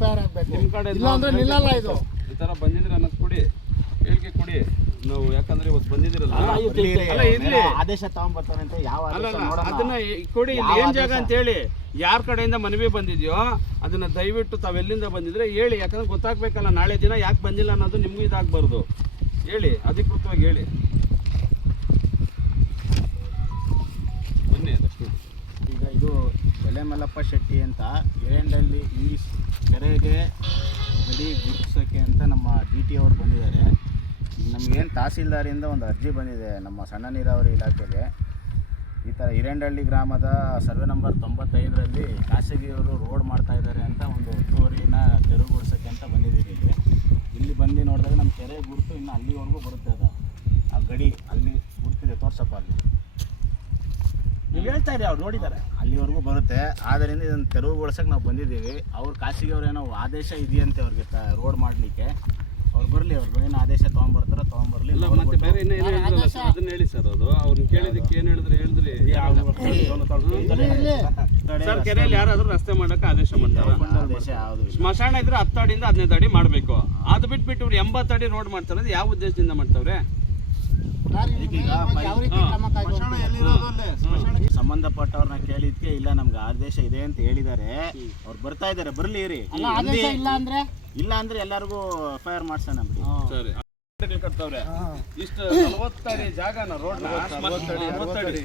FIR ಆಗಬೇಕು. ಇಲ್ಲ ಅಂದ್ರೆ ನಿಲ್ಲಲ್ಲ ಇದು. ಈ ತರ ಬಂದಿದ್ರೆ ಅನ್ನೋದು ಕೊಡಿ, ಹೇಳಿಕೆ ಕೊಡಿ ನಾವು, ಯಾಕಂದ್ರೆ ಇವತ್ತು ಬಂದಿದಿರಲ್ಲ ಆದೇಶ ತಗೊಂಡ್ಬರ್ತಾನೆ ಅಂತ ಯಾವ ಅದನ್ನ ಕೊಡಿ. ಇಲ್ಲಿ ಏನ್ ಜಾಗ ಅಂತ ಹೇಳಿ, ಯಾರ ಕಡೆಯಿಂದ ಮನವಿ ಬಂದಿದೆಯೋ ಅದನ್ನ ದಯವಿಟ್ಟು ತಾವೆಲ್ಲಿಂದ ಬಂದಿದ್ರೆ ಹೇಳಿ, ಯಾಕಂದ್ರೆ ಗೊತ್ತಾಗ್ಬೇಕಲ್ಲ ನಾಳೆ ದಿನ ಯಾಕೆ ಬಂದಿಲ್ಲ ಅನ್ನೋದು ನಿಮ್ಗೂ ಇದಾಗಬಾರ್ದು. ಹೇಳಿ, ಅಧಿಕೃತವಾಗಿ ಹೇಳಿ. ಬನ್ನಿ ಅದಷ್ಟು. ಈಗ ಇದು ಎಲೆಮಲ್ಲಪ್ಪ ಶೆಟ್ಟಿ ಅಂತ ಏರಂಡಲ್ಲಿ ಈ ಕೆರೆಗೆ ಗಡಿ ಗುರುತಿಸೋಕ್ಕೆ ಅಂತ ನಮ್ಮ DT ಅವರು ಬಂದಿದ್ದಾರೆ. ನಮಗೇನು ತಹಸೀಲ್ದಾರಿಂದ ಒಂದು ಅರ್ಜಿ ಬಂದಿದೆ ನಮ್ಮ ಸಣ್ಣ ನೀರಾವರಿ ಇಲಾಖೆಗೆ. ಈ ಥರ ಹಿರೇಂಡಹಳ್ಳಿ ಗ್ರಾಮದ ಸರ್ವೆ ನಂಬರ್ 95ರಲ್ಲಿ ಖಾಸಗಿಯವರು ರೋಡ್ ಮಾಡ್ತಾ ಇದ್ದಾರೆ ಅಂತ ಒಂದು ಒತ್ತುವರಿನ ತೆರವುಗೊಳಿಸೋಕ್ಕೆ ಅಂತ ಬಂದಿದ್ದೀವಿ. ಇಲ್ಲಿ ಬಂದು ನೋಡಿದಾಗ ನಮ್ಮ ಕೆರೆ ಗುರುತು ಇನ್ನು ಅಲ್ಲಿವರೆಗೂ ಬರುತ್ತೆ. ಅದು ಆ ಗಡಿ ಅಲ್ಲಿ ಗುರುತಿದೆ, ತೋರ್ಸಪ್ಪ ಅಲ್ಲಿ. ನೀವು ಹೇಳ್ತಾ ಇರಿ, ಅವ್ರು ನೋಡಿದ್ದಾರೆ, ಅಲ್ಲಿವರೆಗೂ ಬರುತ್ತೆ. ಆದ್ದರಿಂದ ಇದನ್ನು ತೆರವುಗೊಳಿಸೋಕೆ ನಾವು ಬಂದಿದ್ದೀವಿ. ಅವ್ರು ಖಾಸಗಿಯವ್ರೇನೋ ಆದೇಶ ಇದೆಯಂತೆ ಅವ್ರಿಗೆ ರೋಡ್ ಮಾಡಲಿಕ್ಕೆ. ಅವ್ರು ಬರಲಿ, ಅವ್ರು ಏನು ಆದೇಶ ತೊಗೊಂಬರ್ತಾರೋ ತೊಗೊಂಬರ್ಲಿ. ಇಲ್ಲ ಮತ್ತೆ ಬೇರೆ ಇನ್ನೂ ಏನು ಹೇಳಿದ್ರಲ್ಲ ಸರ್, ಅದನ್ನ ಹೇಳಿ ಸರ್. ಅದು ಅವ್ರನ್ನ ಕೇಳಿದಕ್ಕೆ ಏನು ಹೇಳಿದ್ರಿ ಸರ್, ಕೆರೆಯಲ್ಲಿ ಯಾರಾದ್ರೂ ರಸ್ತೆ ಮಾಡಕ್ಕೆ ಆದೇಶ ಮಾಡ್ತಾರೆ. ಆದೇಶ ಯಾವುದು ಸ್ಮಶಾನ ಇದ್ರೆ 10 ಅಡಿಯಿಂದ 15 ಅಡಿ ಮಾಡಬೇಕು. ಅದು ಬಿಟ್ಬಿಟ್ಟು ಇವ್ರು 80 ಅಡಿ ರೋಡ್ ಮಾಡ್ತಾರೆ. ಯಾವ ಉದ್ದೇಶದಿಂದ ಮಾಡ್ತಾವ್ರೆ? ಸಂಬಂಧಪಟ್ಟವ್ರನ್ನ ಕೇಳಿದ್ಕೆ ಇಲ್ಲ ನಮ್ಗೆ ಆದೇಶ ಇದೆ ಅಂತ ಹೇಳಿದ್ದಾರೆ. ಅವ್ರು ಬರ್ತಾ ಇದ್ದಾರೆ, ಬರ್ಲಿ ಇರಿ. ಇಲ್ಲ ಅಂದ್ರೆ ಎಲ್ಲರಿಗೂ FIR ಮಾಡ್ಸೋಣ ಬಿಡಿ. ಸರಿ, ಕಟ್ತಾವ್ರೆ ಇಷ್ಟು 40 ಅಡಿ ಜಾಗನ ರೋಡ್ 60 ಅಡಿ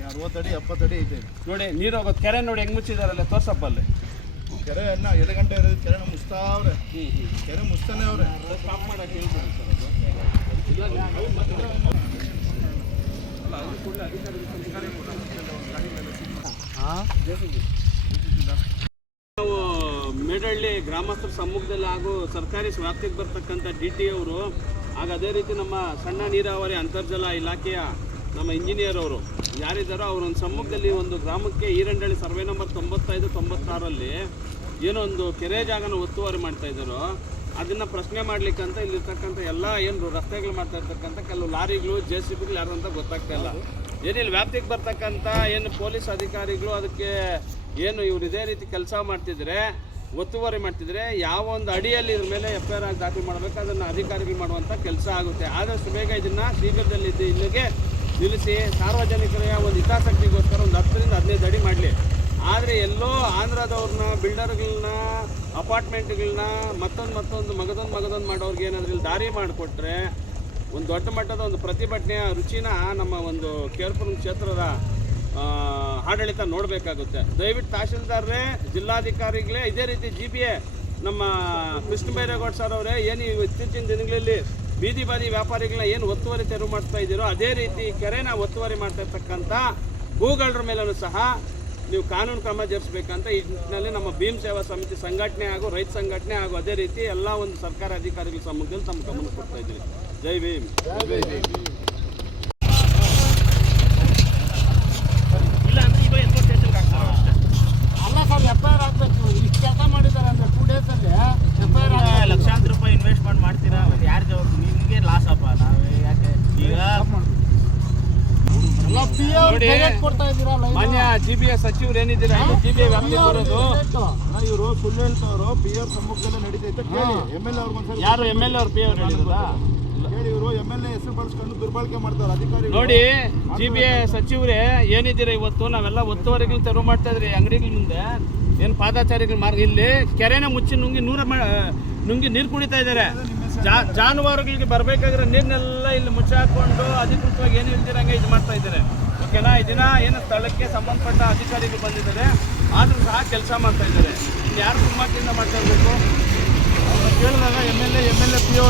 70 ಅಡಿ ಇದೆ ನೋಡಿ. ನೀರು ಹೋಗೋದು ಕೆರೆ ನೋಡಿ ಹೆಂಗ್ ಮುಚ್ಚಿದಾರಲ್ಲ, ತೋರ್ಸಪ್ಪ ಅಲ್ಲಿ. ಕೆರೆ ಅನ್ನ 2 ಗಂಟೆ ಇರೋದು ಕೆರೆ ಮುಚ್ತಾವ್ರೆ. ಕೆರೆ ಮುಚ್ತಾನೆ ಅವ್ರೆ. ಸ್ಟಾಪ್ ಮಾಡಕ್ಕೆ ಹೇಳ್ತಾರೆ ಸರ್. ನಾವು ಮೇಡಹಳ್ಳಿ ಗ್ರಾಮಸ್ಥರ ಸಮ್ಮುಖದಲ್ಲಿ ಹಾಗೂ ಸರ್ಕಾರಿ ವ್ಯಾಪ್ತಿಗೆ ಬರ್ತಕ್ಕಂಥ DT ಅವರು, ಆಗ ಅದೇ ರೀತಿ ನಮ್ಮ ಸಣ್ಣ ನೀರಾವರಿ ಅಂತರ್ಜಲ ಇಲಾಖೆಯ ನಮ್ಮ ಇಂಜಿನಿಯರ್ ಅವರು ಯಾರಿದ್ದಾರೋ ಅವರೊಂದು ಸಮ್ಮುಖದಲ್ಲಿ ಒಂದು ಗ್ರಾಮಕ್ಕೆ ಹಿರೇಂಡಹಳ್ಳಿ ಸರ್ವೆ ನಂಬರ್ 95-96ರಲ್ಲಿ ಏನೋ ಒಂದು ಕೆರೆ ಜಾಗನ ಒತ್ತುವರಿ ಮಾಡ್ತಾ ಇದ್ದಾರೋ ಅದನ್ನು ಪ್ರಶ್ನೆ ಮಾಡ್ಲಿಕ್ಕಂತ ಇಲ್ಲಿರ್ತಕ್ಕಂಥ ಎಲ್ಲ ಏನು ರಸ್ತೆಗಳು ಮಾಡ್ತಾ ಇರ್ತಕ್ಕಂಥ ಕೆಲವು ಲಾರಿಗಳು JCBಗಳು ಯಾರು ಅಂತ ಗೊತ್ತಾಗ್ತಾ ಇಲ್ಲ. ಏನಿಲ್ಲ ವ್ಯಾಪ್ತಿಗೆ ಬರ್ತಕ್ಕಂಥ ಏನು ಪೊಲೀಸ್ ಅಧಿಕಾರಿಗಳು ಅದಕ್ಕೆ ಏನು ಇವ್ರು ಇದೇ ರೀತಿ ಕೆಲಸ ಮಾಡ್ತಿದ್ರೆ, ಒತ್ತುವರಿ ಮಾಡ್ತಿದ್ರೆ, ಯಾವ ಒಂದು ಅಡಿಯಲ್ಲಿ ಇದ್ರ ಮೇಲೆ FIR ಆಗಿ ದಾಖಲು ಮಾಡಬೇಕು ಅದನ್ನು ಅಧಿಕಾರಿಗಳು ಮಾಡುವಂಥ ಕೆಲಸ ಆಗುತ್ತೆ. ಆದಷ್ಟು ಬೇಗ ಇದನ್ನು ಶೀಘ್ರದಲ್ಲಿ ಇಲ್ಲಿಗೆ ನಿಲ್ಲಿಸಿ ಸಾರ್ವಜನಿಕರ ಒಂದು ಹಿತಾಸಕ್ತಿಗೋಸ್ಕರ ಒಂದು 10ರಿಂದ 15 ಅಡಿ ಮಾಡಲಿ. ಆದರೆ ಎಲ್ಲೋ ಆಂಧ್ರದವ್ರನ್ನ, ಬಿಲ್ಡರ್ಗಳನ್ನ, ಅಪಾರ್ಟ್ಮೆಂಟ್ಗಳನ್ನ ಮತ್ತೊಂದು ಮಗದೊಂದು ಮಾಡೋರ್ಗೆ ಏನಾದರೂ ಇಲ್ಲಿ ದಾರಿ ಮಾಡಿಕೊಟ್ರೆ ಒಂದು ದೊಡ್ಡ ಮಟ್ಟದ ಒಂದು ಪ್ರತಿಭಟನೆಯ ರುಚಿನ ನಮ್ಮ ಒಂದು ಕೇರ್ಪುರಂ ಕ್ಷೇತ್ರದ ಆಡಳಿತ ನೋಡಬೇಕಾಗುತ್ತೆ. ದಯವಿಟ್ಟು ತಹಶೀಲ್ದಾರ್ರೇ, ಜಿಲ್ಲಾಧಿಕಾರಿಗಳೇ ಇದೇ ರೀತಿ GBA ನಮ್ಮ ಕೃಷ್ಣ ಬೈರೇಗೌಡ ಸರ್ ಅವರೇ ಏನು ಇತ್ತೀಚಿನ ದಿನಗಳಲ್ಲಿ ಬೀದಿ ವ್ಯಾಪಾರಿಗಳನ್ನ ಏನು ಒತ್ತುವರಿ ತೆರವು ಮಾಡ್ತಾ ಇದ್ದೀರೋ ಅದೇ ರೀತಿ ಕೆರೆನ ಒತ್ತುವರಿ ಮಾಡ್ತಾ ಇರ್ತಕ್ಕಂಥ ಭೂಗಳರ ಮೇಲೂ ಸಹ ನೀವು ಕಾನೂನು ಕ್ರಮ ಜರುಗಿಸಬೇಕಂತ ಈ ನಿಟ್ಟಿನಲ್ಲಿ ನಮ್ಮ ಭೀಮ್ ಸೇವಾ ಸಮಿತಿ ಸಂಘಟನೆ ಹಾಗೂ ರೈತ ಸಂಘಟನೆ ಹಾಗೂ ಅದೇ ರೀತಿ ಎಲ್ಲ ಒಂದು ಸರ್ಕಾರ ಅಧಿಕಾರಿಗಳ ಸಮ್ಮುಖದಲ್ಲಿ ತಮ್ಮ ಗಮನ ಕೊಡ್ತಾ ಇದ್ದೀವಿ. ಜೈ ಭೀಮ್. ಇಲ್ಲ ಅಂದ್ರೆ ಇವಾಗ ಎಷ್ಟೋ ಸ್ಟೇಷನ್ಗೆ ಹಾಕ್ತಾರೆ ಅಷ್ಟೇ. ಅಲ್ಲ ಸರ್, FIR ಆಗಬೇಕು. ಇಷ್ಟು ಕೆಲಸ ಮಾಡಿದ್ದಾರೆ ಅಂದರೆ 2 ಡೇಸಲ್ಲಿ FIR ಲಕ್ಷಾಂತರ ರೂಪಾಯಿ ಇನ್ವೆಸ್ಟ್ಮೆಂಟ್ ಮಾಡ್ತೀರಾ, ಯಾರು ಜವಾಬ್ದಾರಿ? ನಿಮಗೆ ಲಾಸ್ ಅಪ್ಪ. ನಾವೇ ಯಾಕೆ ಈಗ ಮಾನ್ಯ GBA ಸಚಿವರು ಏನಿದ್ದೀರಾ, GBA ವ್ಯಾಪ್ತಿ ಬರೋದು ಇವರು ಸುಳ್ಳು ಹೇಳ್ತಾವ್ರು. PR ಸಮ್ಮುಖದಲ್ಲೇ ನಡೀತೈತೆ. MLA ಅವ್ರಿಗೊಂದ್ಸರಿ ಯಾರು MLA ಅವ್ರು PR ಹೇಳಿರೋದಾ? ಇವರು MLA ಹೆಸರು ಬಳಸ್ಕೊಂಡು ದುರ್ಬಳಕೆ ಮಾಡ್ತಾರೆ ಅಧಿಕಾರಿಗಳು. ನೋಡಿ, GBA ಸಚಿವರೇ ಏನಿದ್ದೀರಾ, ಇವತ್ತು ನಾವೆಲ್ಲ ಒತ್ತುವರಿಗಳು ತೆರವು ಮಾಡ್ತಾ ಇದ್ರಿ ಅಂಗಡಿಗಳ ಮುಂದೆ, ಏನು ಪಾದಾಚಾರಿಗಳ ಮಾರ್ಗ ಇಲ್ಲಿ ಕೆರೆನ ಮುಚ್ಚಿ ನುಂಗಿ ನೀರು ಕುಡಿತಾ ಇದ್ದಾರೆ. ಜಾನುವಾರುಗಳಿಗೆ ಬರಬೇಕಾಗಿರೋ ನೀರನ್ನೆಲ್ಲ ಇಲ್ಲಿ ಮುಚ್ಚಾಕೊಂಡು ಅಧಿಕೃತವಾಗಿ ಏನು ಇಲ್ದಿರಂಗೆ ಇದು ಮಾಡ್ತಾ ಇದ್ದಾರೆ. ಓಕೆನಾ? ಇದನ್ನ ಏನು ಸ್ಥಳಕ್ಕೆ ಸಂಬಂಧಪಟ್ಟ ಅಧಿಕಾರಿಗಳು ಬಂದಿದ್ದಾರೆ, ಆದರೂ ಸಹ ಕೆಲಸ ಮಾಡ್ತಾ ಇದ್ದಾರೆ. ಇನ್ನು ಯಾರು ಕುಮ್ಮಕ್ಕಿಂದ ಮಾಡ್ತಾ ಇರಬೇಕು? ಕೇಳಿದಾಗ MLA PO